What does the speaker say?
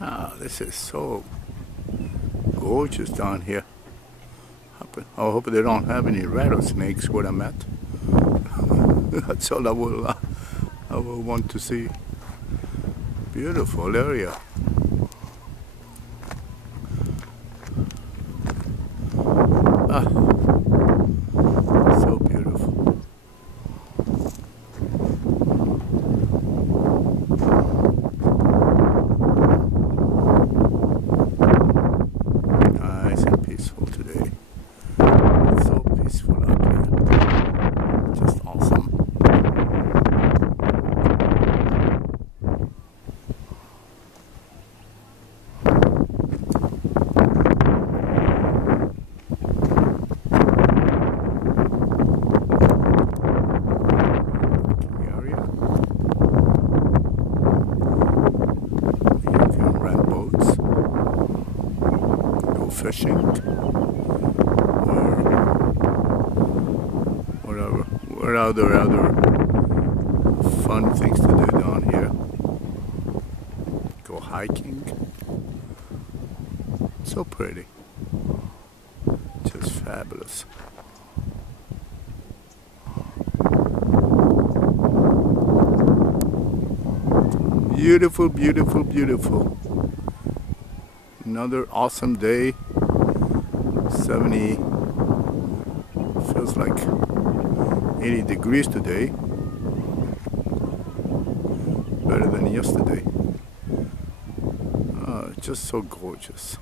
Ah, this is so gorgeous down here. I hope they don't have any rattlesnakes where I'm at. That's all I will want to see. Beautiful area. Ah, so beautiful. Nice and peaceful today. It's so peaceful out here. Just awesome. Fishing or whatever. What other fun things to do down here? Go hiking. So pretty. Just fabulous. Beautiful, beautiful, beautiful. Another awesome day. 70, feels like 80 degrees today. Better than yesterday. Just so gorgeous.